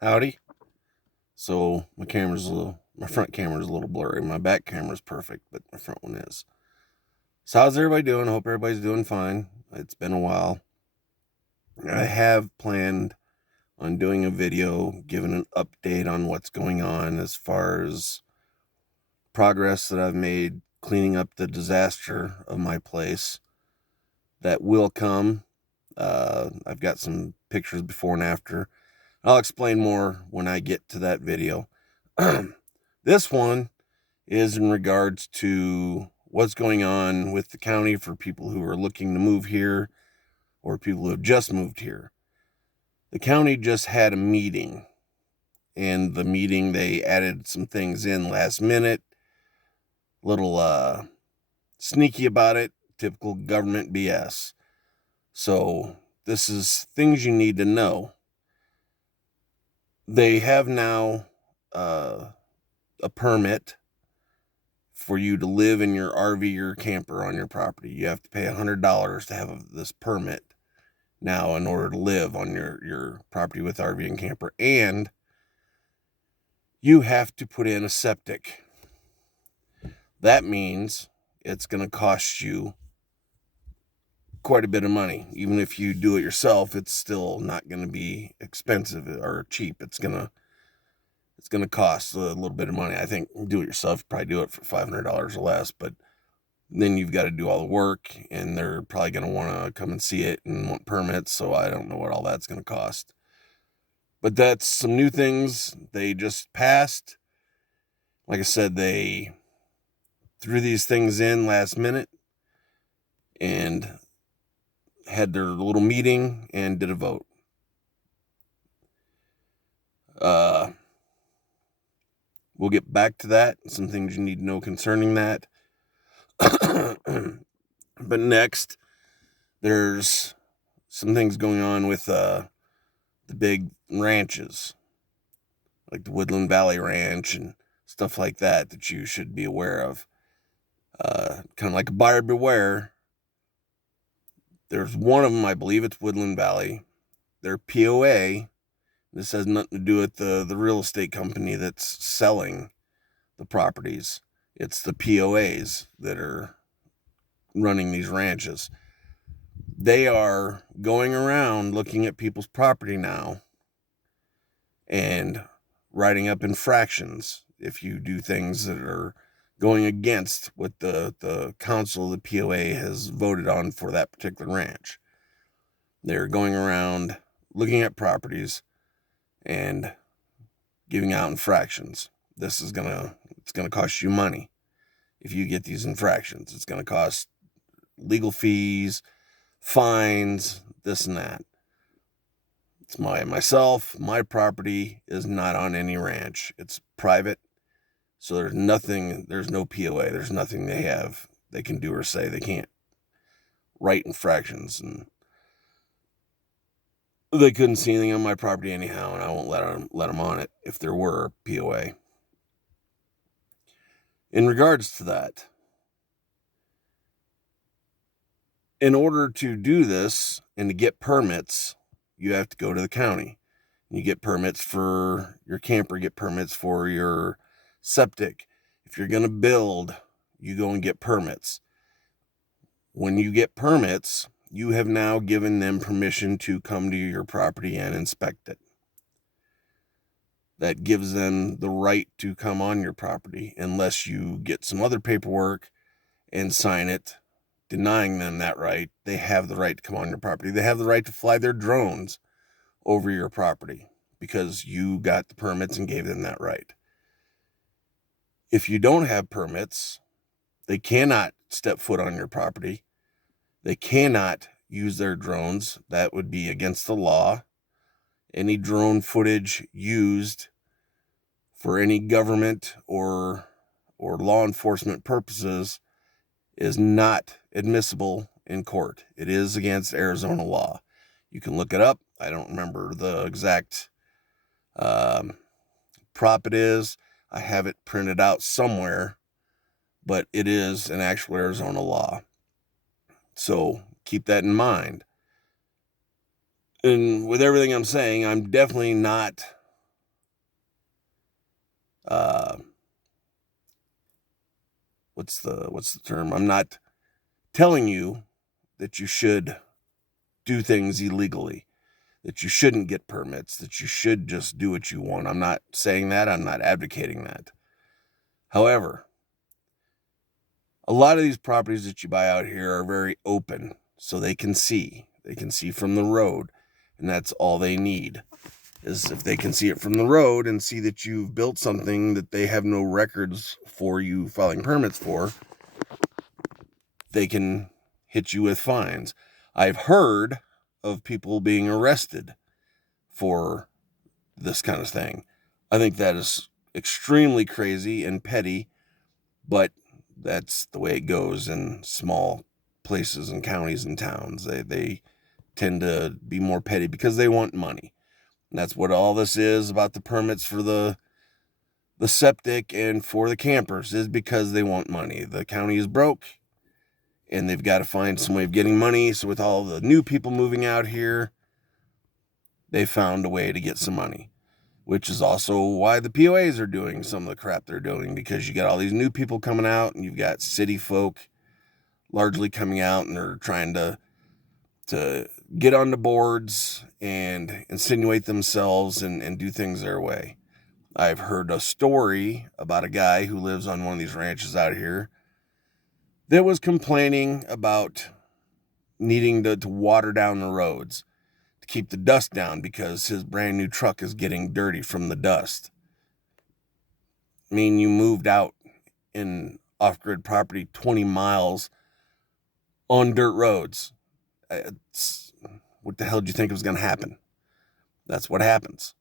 Howdy. So my front camera's a little blurry. My back camera's perfect, but my front one is. So how's everybody doing? I hope everybody's doing fine. It's been a while. I have planned on doing a video giving an update on what's going on as far as progress that I've made cleaning up the disaster of my place. That will come. I've got some pictures before and after. I'll explain more when I get to that video. This one is in regards to what's going on with the county for people who are looking to move here or people who have just moved here. The county just had a meeting, and the meeting they added some things in last minute, little sneaky about it, typical government BS. So this is things you need to know. They have now a permit for you to live in your RV or camper on your property. You have to pay $100 to have this permit now in order to live on your property with RV and camper. And you have to put in a septic. That means it's going to cost you quite a bit of money. Even if you do it yourself, it's still not going to be expensive or cheap. It's going to cost a little bit of money. I think do it yourself, you probably do it for $500 or less, but then you've got to do all the work, and they're probably going to want to come and see it and want permits, so I don't know what all that's going to cost. But that's some new things they just passed. Like I said, they threw these things in last minute and had their little meeting and did a vote. We'll get back to that, some things you need to know concerning that. But next, there's some things going on with the big ranches, like the Woodland Valley Ranch and stuff like that you should be aware of. Kind of like a buyer beware. There's one of them, I believe it's Woodland Valley. Their POA. This has nothing to do with the real estate company that's selling the properties. It's the POAs that are running these ranches. They are going around looking at people's property now and writing up infractions if you do things that are going against what the council, the POA, has voted on for that particular ranch. They're going around looking at properties and giving out infractions. It's gonna cost you money if you get these infractions. It's gonna cost legal fees, fines, this and that. It's my property is not on any ranch. It's private. So there's no POA. There's nothing they can do or say. They can't write infractions, and they couldn't see anything on my property anyhow, and I won't let them on it if there were a POA. In regards to that, in order to do this and to get permits, you have to go to the county. You get permits for your camper, get permits for your septic. If you're going to build, you go and get permits. When you get permits, you have now given them permission to come to your property and inspect it. That gives them the right to come on your property unless you get some other paperwork and sign it denying them that right. They have the right to come on your property. They have the right to fly their drones over your property because you got the permits and gave them that right. If you don't have permits, they cannot step foot on your property. They cannot use their drones. That would be against the law. Any drone footage used for any government or law enforcement purposes is not admissible in court. It is against Arizona law. You can look it up. I don't remember the exact prop it is. I have it printed out somewhere, but it is an actual Arizona law. So keep that in mind. And with everything I'm saying, I'm definitely not what's the term? I'm not telling you that you should do things illegally, that you shouldn't get permits, that you should just do what you want. I'm not saying that. I'm not advocating that. However, a lot of these properties that you buy out here are very open, so they can see. They can see from the road, and that's all they need. Is if they can see it from the road and see that you've built something that they have no records for you filing permits for, they can hit you with fines. I've heard of people being arrested for this kind of thing. I think that is extremely crazy and petty, but that's the way it goes in small places and counties and towns. They tend to be more petty because they want money. And that's what all this is about the permits for the septic and for the campers, is because they want money. The county is broke and they've got to find some way of getting money. So with all the new people moving out here, they found a way to get some money, which is also why the POAs are doing some of the crap they're doing, because you got all these new people coming out and you've got city folk largely coming out and they're trying to get on the boards and insinuate themselves and do things their way. I've heard a story about a guy who lives on one of these ranches out here that was complaining about needing to water down the roads to keep the dust down because his brand new truck is getting dirty from the dust. I mean, you moved out in off-grid property 20 miles on dirt roads. What the hell did you think was going to happen? That's what happens.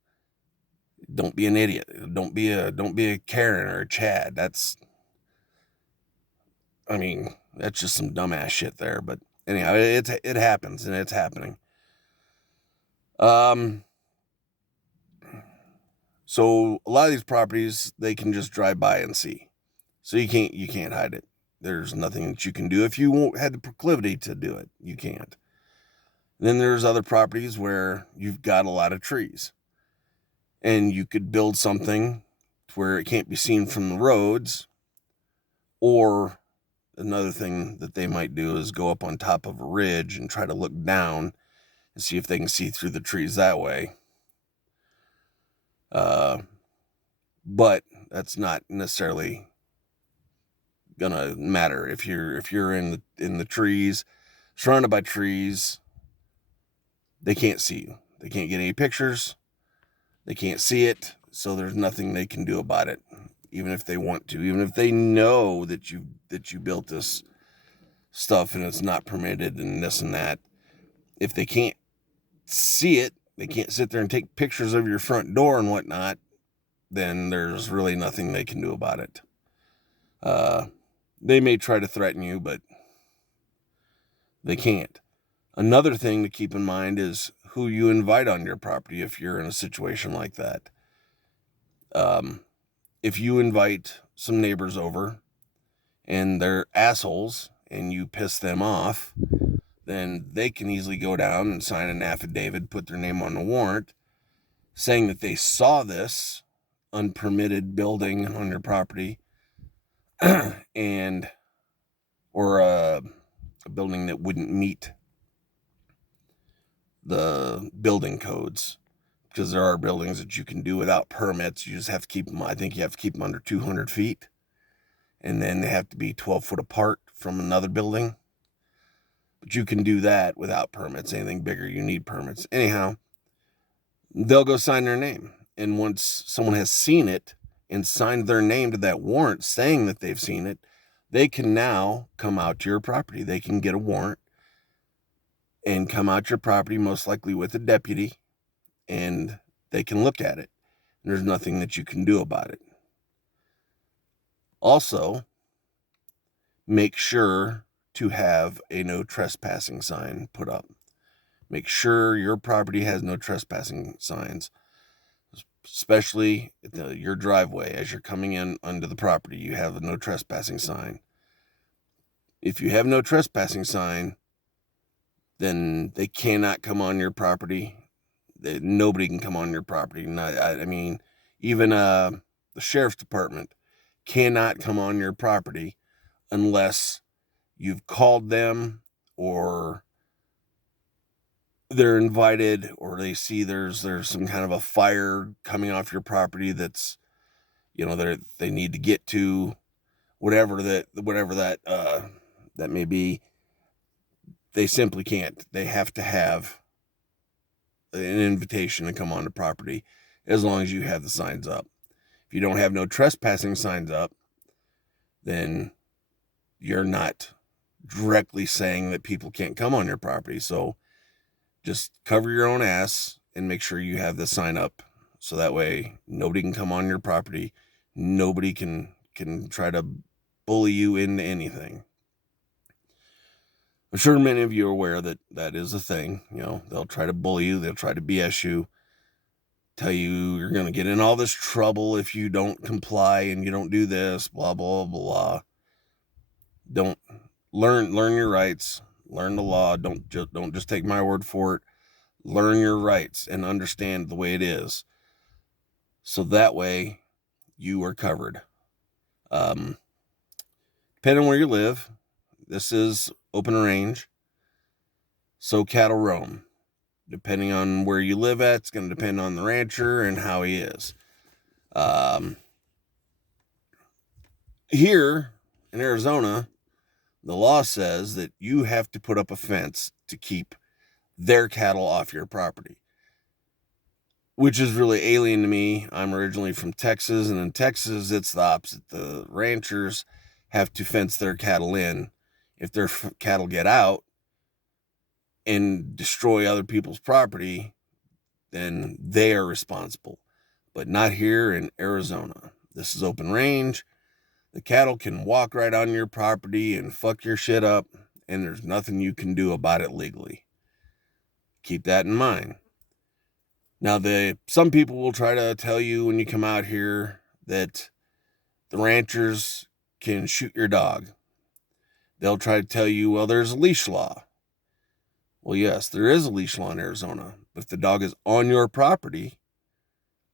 Don't be an idiot. Don't be a Karen or a Chad. That's just some dumbass shit there. But anyhow, it happens and it's happening. So a lot of these properties, they can just drive by and see. So you can't hide it. There's nothing that you can do. If you won't have the proclivity to do it, you can't. Then there's other properties where you've got a lot of trees and you could build something where it can't be seen from the roads. Or another thing that they might do is go up on top of a ridge and try to look down and see if they can see through the trees that way. But that's not necessarily gonna matter if you're in the trees, surrounded by trees. They can't see you. They can't get any pictures. They can't see it, so there's nothing they can do about it, even if they want to, even if they know that you built this stuff and it's not permitted and this and that. If they can't see it, they can't sit there and take pictures of your front door and whatnot, then there's really nothing they can do about it. They may try to threaten you, but they can't. Another thing to keep in mind is who you invite on your property if you're in a situation like that. If you invite some neighbors over and they're assholes and you piss them off, then they can easily go down and sign an affidavit, put their name on the warrant, saying that they saw this unpermitted building on your property and or a building that wouldn't meet the building codes, because there are buildings that you can do without permits. You just have to keep them, I think you have to keep them under 200 feet, and then they have to be 12 foot apart from another building. But you can do that without permits. Anything bigger, you need permits. Anyhow, they'll go sign their name. And once someone has seen it and signed their name to that warrant saying that they've seen it, they can now come out to your property. They can get a warrant and come out your property, most likely with a deputy, and they can look at it. And there's nothing that you can do about it. Also, make sure to have a no trespassing sign put up. Make sure your property has no trespassing signs, especially at your driveway. As you're coming in under the property, you have a no trespassing sign. If you have no trespassing sign, then they cannot come on your property. Nobody can come on your property. Even the sheriff's department cannot come on your property unless you've called them, or they're invited, or they see there's some kind of a fire coming off your property that's, they need to get to, whatever that that may be. They simply can't. They have to have an invitation to come on the property, as long as you have the signs up. If you don't have no trespassing signs up, then you're not directly saying that people can't come on your property. So just cover your own ass and make sure you have the sign up, so that way nobody can come on your property. Nobody can try to bully you into anything. I'm sure many of you are aware that that is a thing. They'll try to bully you. They'll try to BS you, tell you you're going to get in all this trouble if you don't comply and you don't do this, blah, blah, blah. Don't learn your rights, learn the law. Don't just take my word for it. Learn your rights and understand the way it is, so that way you are covered. Depending on where you live, this is open range, so cattle roam. Depending on where you live at, it's going to depend on the rancher and how he is. Here in Arizona, the law says that you have to put up a fence to keep their cattle off your property, which is really alien to me. I'm originally from Texas, and in Texas, it's the opposite. The ranchers have to fence their cattle in. If their cattle get out and destroy other people's property, then they are responsible. But not here in Arizona. This is open range. The cattle can walk right on your property and fuck your shit up, and there's nothing you can do about it legally. Keep that in mind. Now, some people will try to tell you when you come out here that the ranchers can shoot your dog. They'll try to tell you, well, there's a leash law. Well, yes, there is a leash law in Arizona, but if the dog is on your property,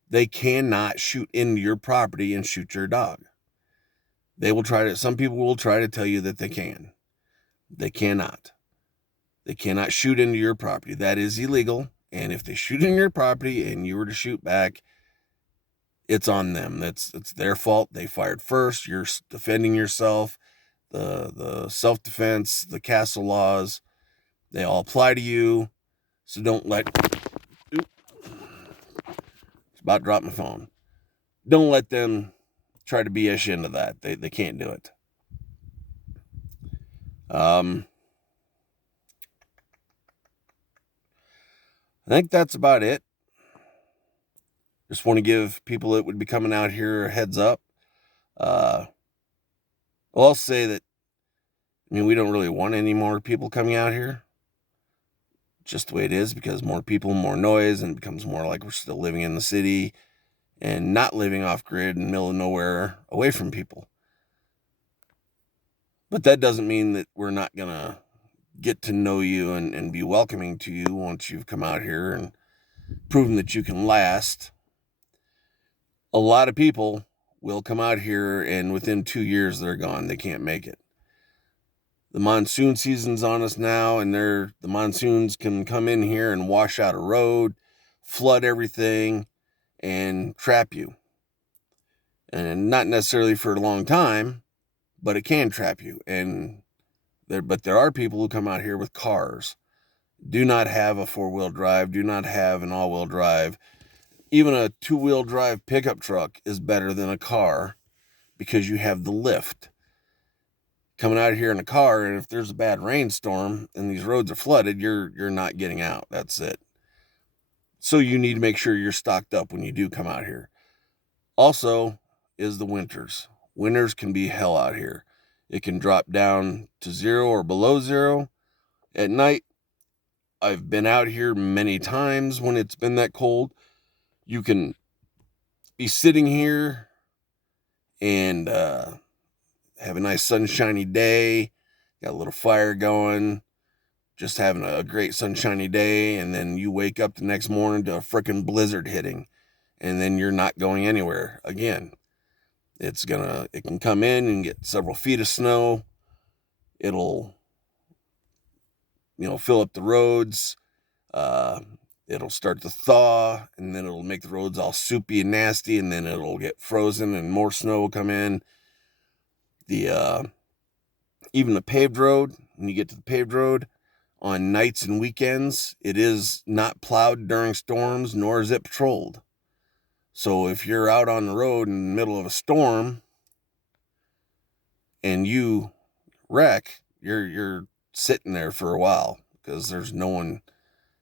they cannot shoot into your property and shoot your dog. Some people will try to tell you that they can. They cannot. They cannot shoot into your property. That is illegal. And if they shoot in your property and you were to shoot back, it's on them. It's their fault. They fired first. You're defending yourself. The self-defense, the castle laws, they all apply to you. So don't let... It's about to drop my phone. Don't let them try to BS you into that. They can't do it. I think that's about it. Just want to give people that would be coming out here a heads up. I'll say that, we don't really want any more people coming out here. Just the way it is, because more people, more noise, and it becomes more like we're still living in the city and not living off grid in the middle of nowhere away from people. But that doesn't mean that we're not going to get to know you and be welcoming to you once you've come out here and proven that you can last. A lot of people will come out here and within 2 years they're gone. They can't make it. The monsoon season's on us now, and the monsoons can come in here and wash out a road, flood everything, and trap you. And not necessarily for a long time, but it can trap you. But there are people who come out here with cars, do not have a 4-wheel drive, do not have an all-wheel drive. Even a 2-wheel drive pickup truck is better than a car because you have the lift. Coming out here in a car, and if there's a bad rainstorm and these roads are flooded, you're not getting out. That's it. So you need to make sure you're stocked up when you do come out here. Also is the winters. Winters can be hell out here. It can drop down to 0 or below 0 at night. I've been out here many times when it's been that cold. You can be sitting here and have a nice sunshiny day, got a little fire going, just having a great sunshiny day, and then you wake up the next morning to a freaking blizzard hitting, and then you're not going anywhere again. It can come in and get several feet of snow. It'll, fill up the roads. It'll start to thaw, and then it'll make the roads all soupy and nasty, and then it'll get frozen and more snow will come in. Even the paved road, when you get to the paved road, on nights and weekends, it is not plowed during storms, nor is it patrolled. So if you're out on the road in the middle of a storm and you wreck, you're sitting there for a while because there's no one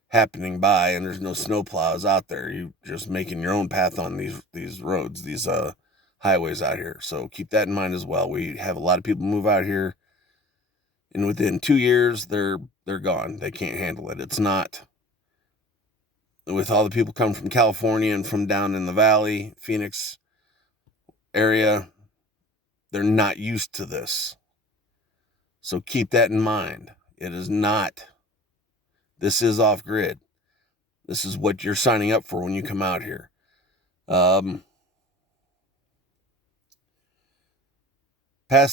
happening by and there's no snow plows out there. You're just making your own path on these roads, these highways out here. So keep that in mind as well. We have a lot of people move out here, and within 2 years they're gone. They can't handle it. It's not, with all the people coming from California and from down in the valley, Phoenix area, they're not used to this. So keep that in mind. It is not, this is off-grid. This is what you're signing up for when you come out here. Past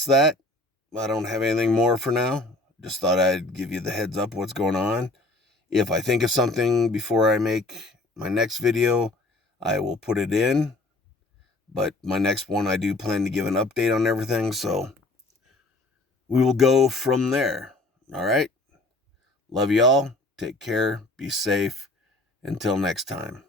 that, I don't have anything more for now. Just thought I'd give you the heads up what's going on. If I think of something before I make my next video, I will put it in. But my next one, I do plan to give an update on everything. So we will go from there. All right. Love y'all. Take care. Be safe. Until next time.